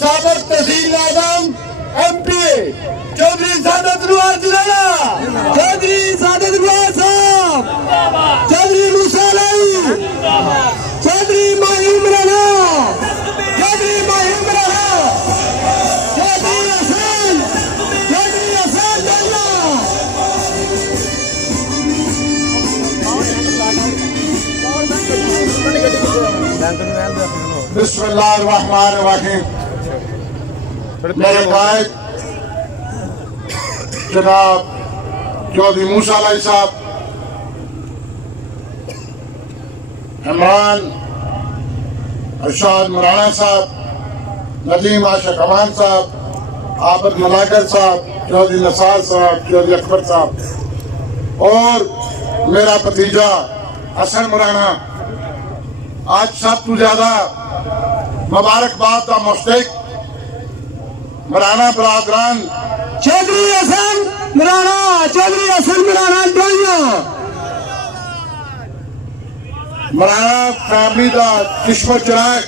سابق تحصیل اعظم MP چودھری سعادت انوار جلالا، چودھری سعادت انوار صاحب، چودھری موسیٰ علی، چودھری ماہیم رانا، چودھری ماہیم رانا، چودھری حسین جلنا۔ بسم اللہ الرحمن الرحیم۔ میرے قائد جناب چودھری موسیٰ علی صاحب، عمران ارشاد مولانا صاحب، ندیم عاشق امان صاحب، عابد ملاکر صاحب، چودھری نثار صاحب، چودھری اکبر صاحب اور میرا بھتیجا حسن مولانا، آج سب تو زیادہ مبارکباد کا مستحق مولانا برادران چودھری حسن مولانا، چودھری حسن مولانا ڈوئیاں، مولانا فیملی دا چشم چراغ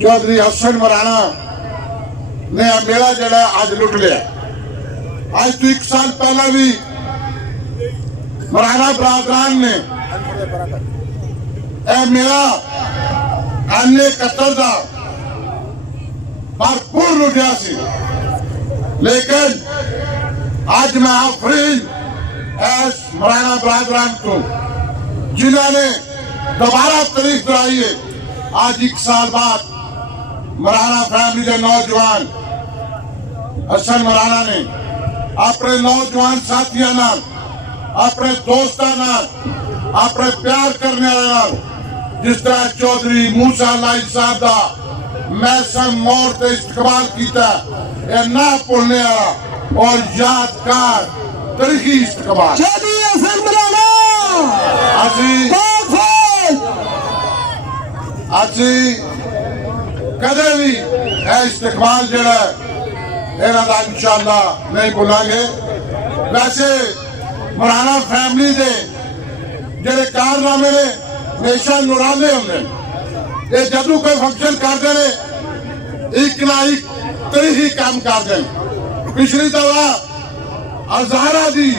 چودھری حسن مولانا نے میرا جڑا آج لٹ لیا۔ آج تو 1 سال پہلا بھی مولانا برادران نے اے میرا آنے قطر دا بھرپور لٹیا سی، لیکن آج میں آفرین ایس مولانا برادران کو جنہوں نے دوبارہ تاریخ درائی ہے۔ آج 1 سال بعد مولانا فیملی کے نوجوان حسن مولانا نے اپنے نوجوان ساتھیاں نال، اپنے دوستاں نال، اپنے پیار کرنے والے نال، جس طرح چودھری موسیٰ علی صاحب دا محسن موڑ تے استقبال کیتا، یہ نہ بھولنے والا اور یادگار تاریخی استقبال۔ چودھری حسن مولانا اسی کدے بھی اے استقبال جڑا ہے اینا دا انشاءاللہ نہیں بھولا گے۔ ویسے مولانا فیملی دے جڑے کارنامے نے ہمیشہ نورانے ہوندے، یہ جدو کوئی فنکشن کرتے ہیں ایک نہ ایک تاریخی کام کرتے ہیں۔ پچھلی دفعہ ہزارہ دی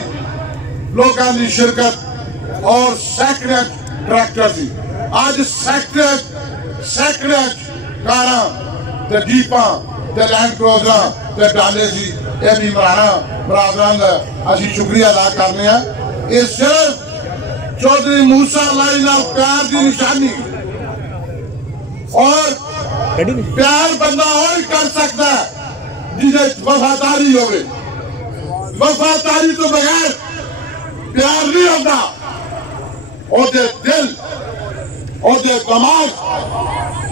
لوگاں دی شرکت اور سیکڑے ٹریکٹر تھی، آج سیکڑے کاراں تے جیپاں تے لینڈ کروزراں تے ڈالے سی۔ یہ بھی مولانا برادران دا اسی شکریہ ادا کرنے ہیں۔ یہ صرف چودھری موسیٰ علی نال پیار دی نشانی، اور پیار بندہ وہی کر سکتا ہے جسے وفاداری ہوئے۔ وفاداری تو بغیر پیار نہیں ہوتا۔ اور دے دل اور دے دماغ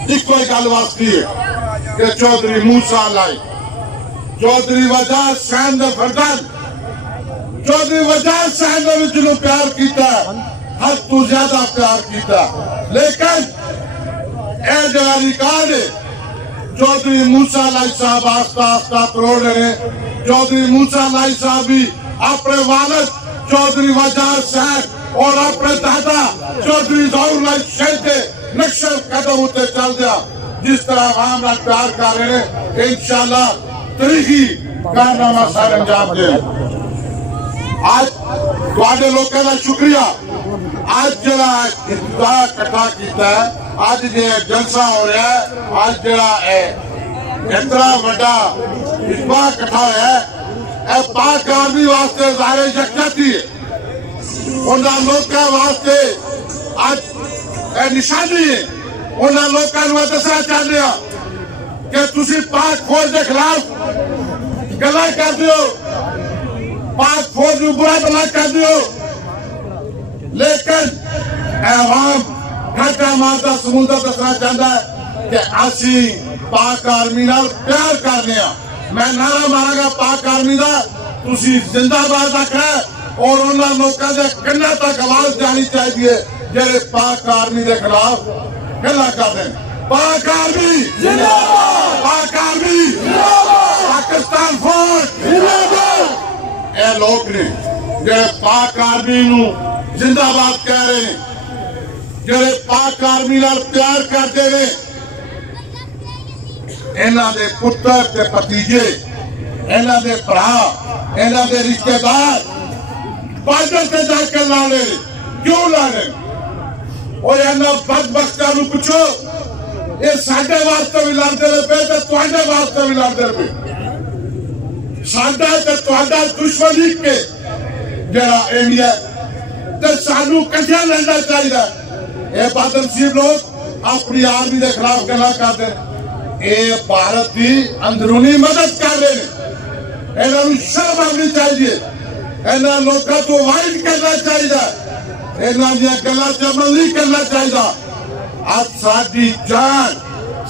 ایک کوئی گل واسطی ہے کہ چودھری موسیٰ علی، چودھری وجاہت سین دے فردان، چودھری وجاہت سین دے جنہوں پیار کیتا ہے، حد تو زیادہ پیار کیتا ہے۔ لیکن اے جڑا ریکارڈ ہے چودھری موسیٰ علی صاحب آستہ آستہ کروڑ رہے۔ چودھری موسیٰ علی صاحب بھی اپنے والد چودھری وجاہت سین اور اپنے دادا چودھری ظہور علی شہید کے نقش قدم ہوتے چل دیا، جس طرح عوام نال پیار کر رہے ہیں۔ انشاءاللہ تاریخی کارنامہ سارے انجام دے۔ آج تواڈے لوکاں دا شکریہ، آج جڑا افتتاح کٹھا کیتا ہے، آج جے جلسہ ہو رہا ہے، آج جڑا اتنا بڑا اجماع کٹھا ہے، اے پاک آرمی واسطے ظاہر یکجہتی ہے، انہاں لوکاں واسطے آج اے نشانی ہے۔ انہاں لوکاں نوں دسنا چاہتے ہیں کہ تسی پاک فوج کے خلاف گلاں کر دیو، پاک فوج نوں برا بھلا کر دیو، لیکن اے عوام کھٹا مارتا سمندر دسنا چاہتا ہے کہ اسی پاک آرمی نال پیار کرنے ہیں۔ میں نعرہ مارا گا پاک آرمی دا، تسی زندہ باد آکھنا ہے، اور انہاں لوکاں دے کناں تک آواز جانی چاہیے جڑے پاک آرمی دے خلاف گلاں کردے ہیں۔ پاک آرمی زندہ باد، پاک آرمی زندہ باد، پاکستان فوج زندہ باد۔ اے لوگ نے جڑے پاک آرمی نوں زندہ باد کہہ رہے ہیں، جڑے پاک آرمی نال پیار کرتے ہیں، انہاں دے پتر تے پتیجے انہاں دے بھرا انہاں دے رشتہ دار بارڈر تے جا کے لانے کیوں لانے اور انہاں بدبختاں نوں پوچھو یہ ساڈے واسطے بھی لڑتے رہے پے تے تواڈے واسطے بھی لڑتے رہے ساڈا تے تواڈا دشمنی کے جڑا انڈیا تے سانوں کٹھے لڑنا چاہیے اے بادنصیب لوگ اپنی آرمی دے خلاف گلا کرتے ہیں اے بھارت کی اندرونی مدد کر رہے ہیں انہاں نوں شرم آنی چاہیے انہاں لوکاں تو وائٹ کرنا چاہیے انہاں دیاں گلاں تے عمل نہیں کرنا چاہیے آج ساڈی جان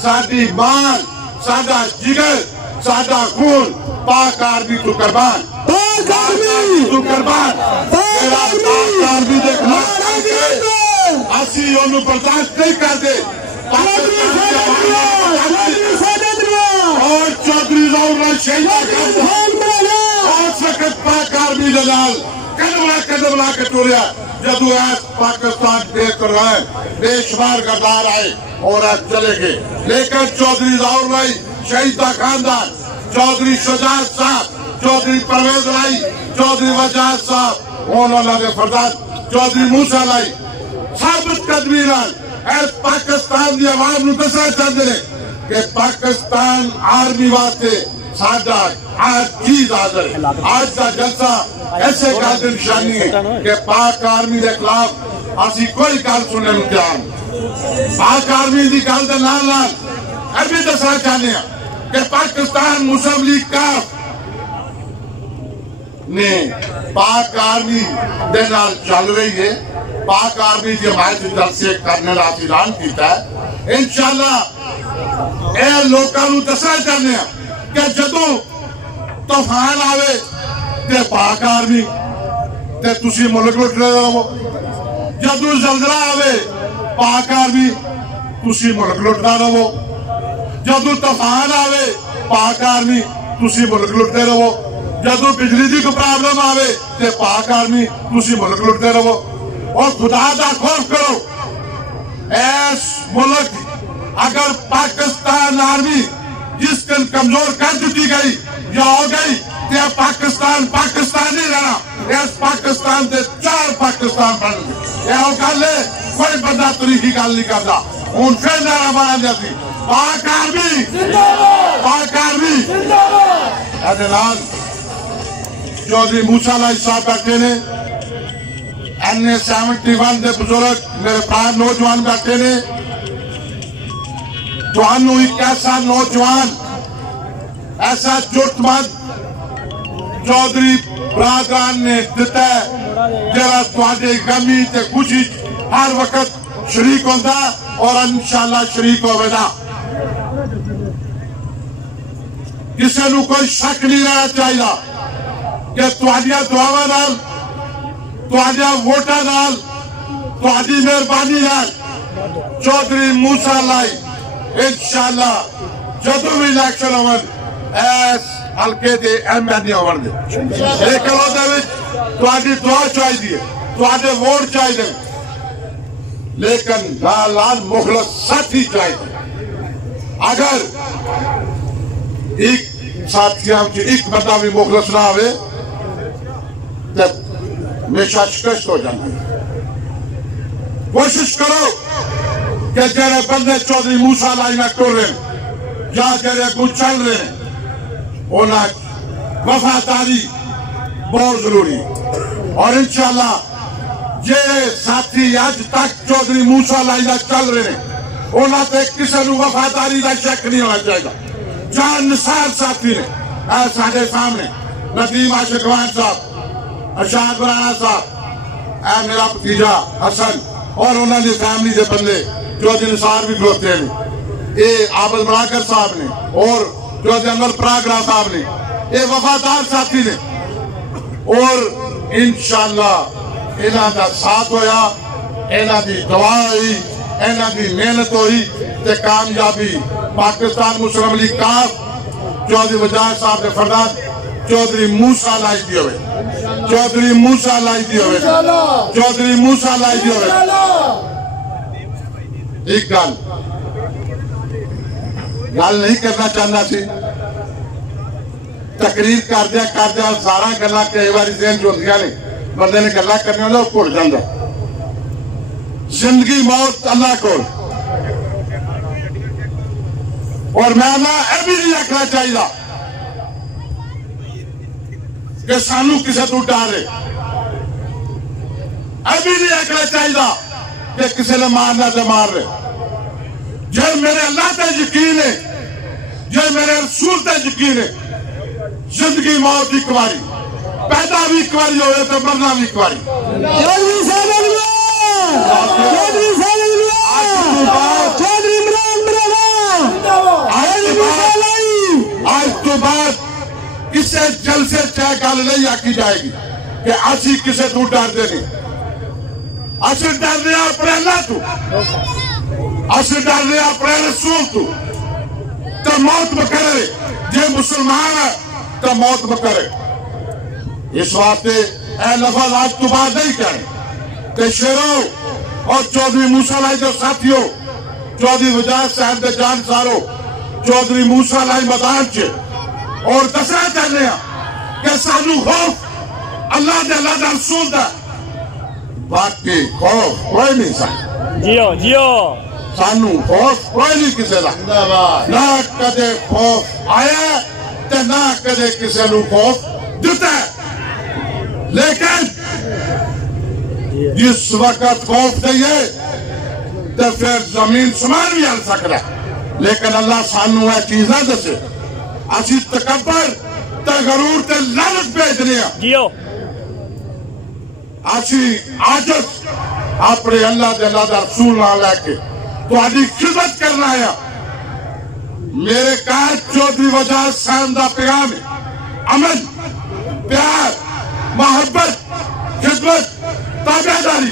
ساڈی مال ساڈا جگر ساڈا خون پاک آرمی تو قربان پاک آرمی تو قربان تیرا پاک آرمی دے خلاف اسی انہوں برداشت نہیں کرتے اور چودھری ظہور اللہ شہید اور وقت پاک آرمی دلال قدم لا کے ٹوریا جدو ایس پاکستان دیکھ کر رہے بے شمار گردار آئے اور آج چلے گئے لیکن چودھری ظہور اللہ شہیدہ خاندان چودھری شجاعت صاحب چودھری پرویز لائی چودھری وجاہت صاحب انہوں نے فرداد چودھری موسیٰ لائی ثابت قدمیران ایس پاکستان دی عوام نو دسنا چاہتے ہیں کہ پاکستان آرمی واسطے ساڈا آج چیز حاضر ہے آج کا جلسہ ایسے گل نشانی ہے کہ پاک آرمی دے خلاف اسی کوئی گل سننے نو تیار پاک آرمی دی گل دے نال نال اے بھی دسنا چاہتے ہیں کہ پاکستان مسلم لیگ کاف نے پاک آرمی دے نال چل رہی ہے پاک آرمی کی حمایت جلسے کرنے کا اعلان کیتا ہے انشاءاللہ اے لوکاں نوں دسنا چاہتے ہیں کہ جدوں طوفان آوے تے پاک آرمی تے تسی ملک لٹ رہے ہو جدوں زلزلہ آوے پاک آرمی تسی ملک لٹدا رہو جدوں طوفان آوے پاک آرمی تسی ملک لٹتے رہو جدوں بجلی دی کوئی پرابلم آوے تے پاک آرمی تسی ملک لٹتے رہو اور خدا دا خوف کرو ایس ملک اگر پاکستان آرمی جس دن کمزور کر چکی گئی یا ہو گئی تو پاکستان نہیں رہنا ایس پاکستان دے 4 پاکستان بن گئے یہ ہو گل ہے کوئی بندہ طریقی گل نہیں کرتا ہوں پھر نعرہ مارا جاتی پاک آرمی پاک آرمی ادنان چودھری موسیٰ علیہ صاحب بیٹھے نے NA71 دے بزرگ میرے پرار نوجوان بیٹھے نے توانو ایک ایسا نوجوان ایسا جرت مند چودھری برادران نے دیتا ہے جرا تواڈے غمی تے خوشی ہر وقت شریک ہوتا اور انشاءاللہ شریک ہوئے گا کسی نو کوئی شک نہیں رہنا چاہیے کہ تواڈیاں دعاواں نال تواڈیاں ووٹاں نال تواڈی مہربانی نال چودھری موسیٰ لائی انشاءاللہ جدوں بھی الیکشن ہون ایس حلقے دے ایم این اے ہون دے لیکن اودے وچ تواڈی دعا چاہیے تواڈے ووٹ چاہیے لیکن لال مخلص ساتھی چاہیے اگر ایک ساتھیاں ایک بندہ بھی مخلص نہ ہوئے تو ہمیشہ شکست ہو جانا ہے کوشش کرو کہ جڑے بندے چودھری موسیٰ علیہ نہ ٹر رہے ہیں یا جڑے کو چل رہے ہیں انہاں وفاداری بہت ضروری ہے اور انشاءاللہ جڑے ساتھی آج تک چودھری موسیٰ علیہ نہ چل رہے ہیں انہاں تے کسی نو وفاداری دا شک نہیں ہونا چاہیے جان نثار ساتھی نے اے ساڈے سامنے ندیم عاشقوان صاحب ارشاد برانا صاحب اے میرا بھتیجا حسن اور انہوں نے فیملی دے بندے چودھری نثار بھی کھلوتے ہیں اے عابد مراکر صاحب نے اور چودھری انور پراگرہ صاحب نے اے وفادار ساتھی نے اور انشاءاللہ انہاں دا ساتھ ہویا انہاں دی دعا ہوئی انہاں دی محنت ہوئی تے کامیابی پاکستان مسلم لیگ کاف چودھری وجاہت صاحب دے فرداد چودھری موسیٰ لائی دی ہوئے چودھری موسیٰ لائی دی ہوئے چودھری موسیٰ لائی دی ہوئے ایک گل گل نہیں کرنا چاہنا سی تقریر کردیا سارا گلا کئی باری ذہن چ ہوندیاں نے بندے نے گلا کرنی ہوندا وہ بھول جاندا زندگی موت اللہ کول اور میں یہ بھی نہیں آخنا چاہیے کہ سانو کسی تو ڈر ہے یہ بھی نہیں آخنا چاہیے کہ کسی نے مارنا تو مار رہے جب میرے اللہ تے یقین ہے جب میرے رسول تے یقین ہے زندگی موت ایک باری پیدا بھی ایک باری ہوئے تو مرنا بھی ایک باری آج تو بعد کسی جلسے چاہ گل نہیں آکی جائے گی کہ اسی کسی تو ڈر دے نہیں اسی ڈر دیا اپنے اللہ تو اسی ڈر دیا اپنے رسول تو موت بکرے جے مسلمان ہے تو موت بکرے اس واسطے اے لفظ آج تو بعد نہیں کہیں کہ شیروں اور چودھری موسیٰ لائی جو ساتھیوں چودھری وجاہت صاحب دے جان سارو چودھری موسیٰ لائی میدان چھے اور دسنا چاہنے ہیں کہ سانو خوف اللہ دے اللہ دے رسول دا باقی خوف کوئی نہیں سانو جیو سانو خوف کوئی نہیں کسی دا نہ کدے خوف آیا تے نہ کدے کسی نو خوف دیتا ہے لیکن جس وقت خوف دئیے تو پھر زمین سمان بھی ہل سکتا ہے لیکن اللہ سانو ہے چیزیں دسے اسی تکبر تے غرور تے لعنت بھیجنے ہیں اسی عاجز اپنے اللہ دے اللہ دا رسول نہ لے کے تو آدھی خدمت کرنا ہے میرے قائد چودھری وجاہت صاحب دا پیغام ہے امن پیار محبت خدمت تابعداری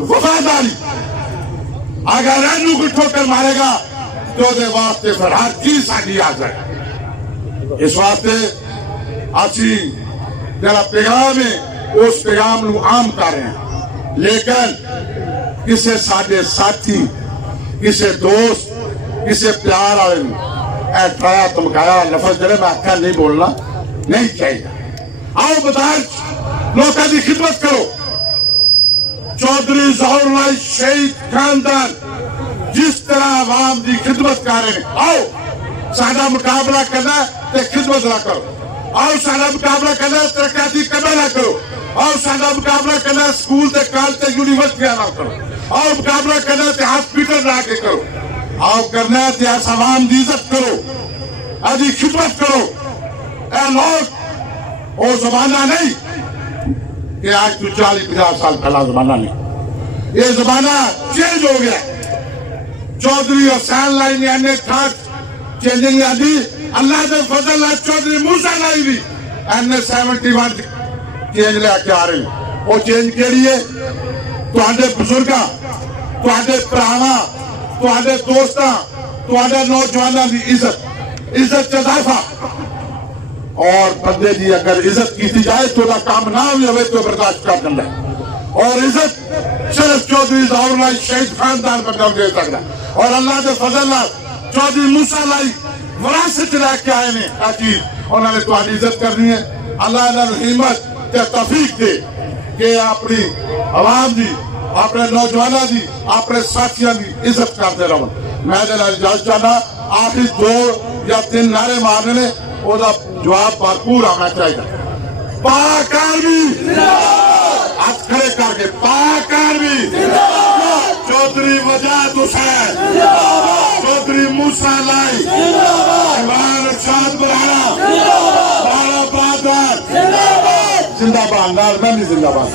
وفاداری اگر رہنو کو ٹھوکر مارے گا تو دے واسطے پھر ہر چیز آگی آ جائے اس واسطے اچھی جڑا پیغام ہے اس پیغام نو عام کر رہے ہیں لیکن کسے ساڑھے ساتھی کسے دوست کسے پیار آئے اے ٹرایا تمکایا لفظ جڑے میں آکھا نہیں بولنا نہیں چاہیے آؤ بتائیں لوگوں کی خدمت کرو چودھری ظہور اللہ شہید خاندان جس طرح عوام دی خدمت کر رہے ہیں آؤ سادہ مقابلہ کرنا تے خدمت نہ کرو آؤ سادہ مقابلہ کرنا ترقیاتی کرنا نہ کرو آؤ سادہ مقابلہ کرنا سکول تے کالج تے یونیورسٹیاں نہ کرو آؤ مقابلہ کرنا تے ہاسپٹل نہ کے کرو آؤ کرنا تے اس عوام دی عزت کرو ادھی خدمت کرو اے لوگ وہ زمانہ نہیں کہ آج تو 40-50 سال پہلا زمانہ نہیں یہ زمانہ چینج ہو گیا چودھری حسین لائی نے انہیں کھاٹ چینجنگ آدھی اللہ دے فضل اللہ چودھری موسیٰ لائی بھی انہیں 71 چینج لے کے آ رہے ہیں وہ چینج کے لیے تو آدھے بزرگاں تو آدھے پرانا تو آدھے دوستاں تو آدھے نوجوانہ دی عزت چدافہ اور بندے دی اگر عزت کیتی جائے تو نہ کام نہ ہوئے تو برداشت کر دیں اور عزت صرف چودھری ظہور اللہ شہید خاندان پر نہ دے سکتا اور اللہ دے فضل اللہ چودھری موسیٰ لائی وراثت لے کے آئے نے چیز انہوں نے تمہاری عزت کرنی ہے اللہ نے ہمت تے توفیق دے کہ اپنی عوام دی اپنے نوجوانوں دی اپنے ساتھیاں دی عزت کرتے رہو میں اجازت چاہنا آخری 2 یا 3 نعرے مارنے نے وہ جواب بھرپور آنا چاہیے پاک آرمی ہاتھ کھڑے کر کے پاک آرمی چودھری وجاہت حسین چودھری موسیٰ لائی ایوان ارشاد برانا بارہ بہادر زندہ باد میں نہیں زندہ باد